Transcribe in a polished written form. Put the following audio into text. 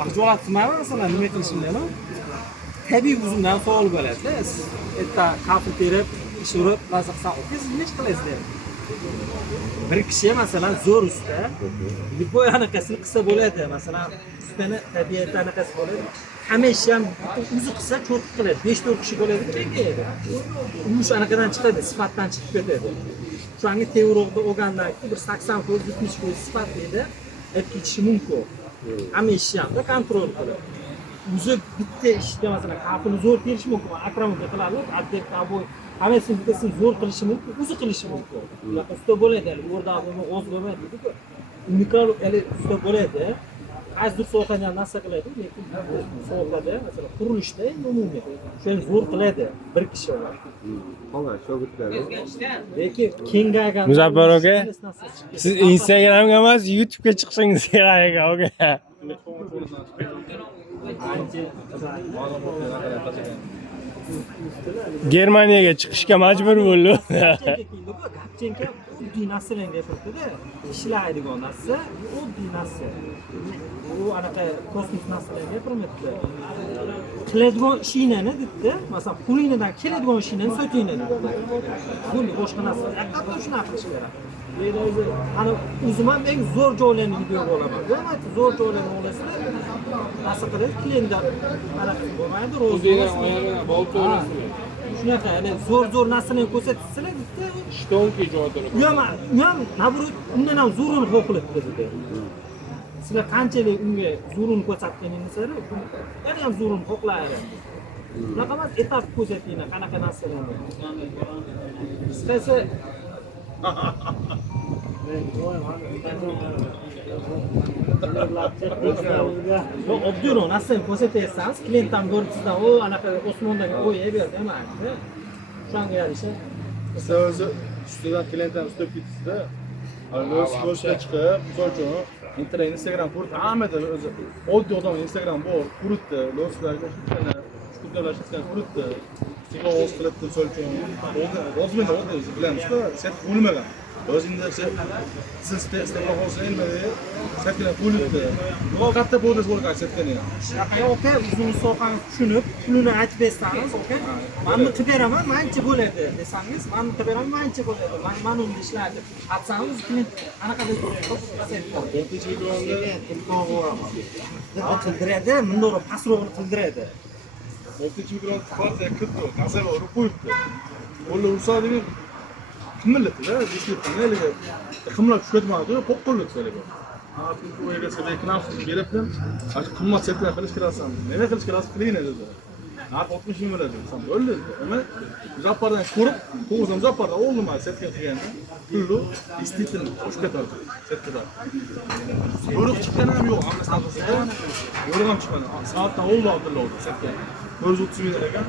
Mahsulot tizimini masalan nima qilishimdan tabiiy uzumdan sog'ib bo'ladi-da. Siz erta qafil terib, ish urib, maza qilsan, siz nima ish qilasizlar? Bir kishi masalan zo'r usta, bu anaqasini qilsa bo'ladi. Masalan, ustani tabiatda anaqasi bo'ladi. Hamma ishni ham o'zi qilsa cho'tib qiladi. 5-4 kishi bo'ladi, kengayadi. Ulush anaqadan chiqadi, sifatdan chiqib ketadi. Shunga teoriyaga olgandan keyin bir 80-70% sifatida olib ketishi mumkin. Hamma ishni ham kontrol qiladi. O'zi bitta ishga masalan xalqni zo'r terish mumkin. Akram aka qiladi, adab taboy hammasini bittasini zo'r qilishi mumkin, o'zi qilishi mumkin. Unaqa usta bo'ladi, o'rdaqni o'z bo'lmaydi dedi-ku. Unikal usta bo'ladi. Qaysidir sohada narsa qiladi, lekin sohada masalan qurilishda umumiy shuni zo'r qiladi bir kishi. Xo'sh, shogirdlar. Lekin kengaygan Muzaffar aka, siz Instagramga emas, YouTube'ga chiqishingiz kerak aka. Germaniyaga chiqishga majbur bo'ldi. Gapchenka oddiy narsalarni gapirdi-da. Ishlaydigan narsa, oddiy narsa. U anaqa kosmik narsalarni gapirmaydi. Qiladigan ishingni dedi, masalan, pulingdan keladigan ishingni so'tingni dedi. Buni boshqa narsa. Haqiqatdan shunaqa qilish kerak. Ana o'zim ham eng zo'r joylarni videoga olaman. Bo'lmaydi, zo'r joylarni olasizlar. Narsa qilib, klientlar anaqa bo'lmaydi, ro'zg'or oyog'iga bog'ib to'g'rasizlar. Shunaqa, ya'ni zo'r narsalarni ko'rsatsizlar, bitta ishtonki joyda. U ham nabrut undan ham zo'rini xo'qilibdi dedi. Sizlar qanchalik unga zo'rini ko'rsatganingiz sari, yana ham zo'rini xo'qlaydi. Bunaqa emas, etap ko'rsatinglar, qanaqa narsalarni. Qisqasi Obdurun, narsani ko'rsatsangiz, klient ham ko'rib sizdan o anaqa osmondan qo'yaverdi demaydi. Shunga yarasha. Siz o'zi ustidan klientdan ustib ketdingizda, o'z boshqa chiqib, misol uchun Instagram qurib, hammada o'zi oddiy odam Instagram bor, quritdi, do'stlarga shukrlashgan quritdi. Sigoz qilibdi, misol uchun. O'zimda o'zi bilamiz-ku, set bo'lmagan. O'zingda siz Instagram olsangiz, setga qo'yibdi. Bu katta bo'ldi bo'lgan setkani. Aka, o'zingiz sohani tushunib, pulini aytib bersangiz, aka, menni qilib beraman, mancha bo'ladi desangiz, menni qilib beraman, mancha bo'ladi. Men uni ishlardim. Aytsangiz, klient anaqa deb qildiradi, bundoq pastroq qildiradi. 6 million kvarta kirdi, kasaba urib qo'yibdi. Qo'lni ursa-degi qimillatdi-da, disiplinaliga qimlat tushirmadi, qo'qqillatdi. Bu yerga sizga knafs beribdim. Qimmat setlar qilish keraksan. Nima qilish keraksan qiling dedi. 60 ming bo'ladi. Sen bo'ldi. Ama Muzaffardan ko'rib, to'g'ri Muzaffardan oldim men setga qilganda. Pulni istitini qo'shib ketardi. Setda. Yo'riq chiqqan ham yo'q, hammasini qilsa. Yo'riq ham chiqqan. Soatdan oldi Abdulloh setga. 130 ming ekan.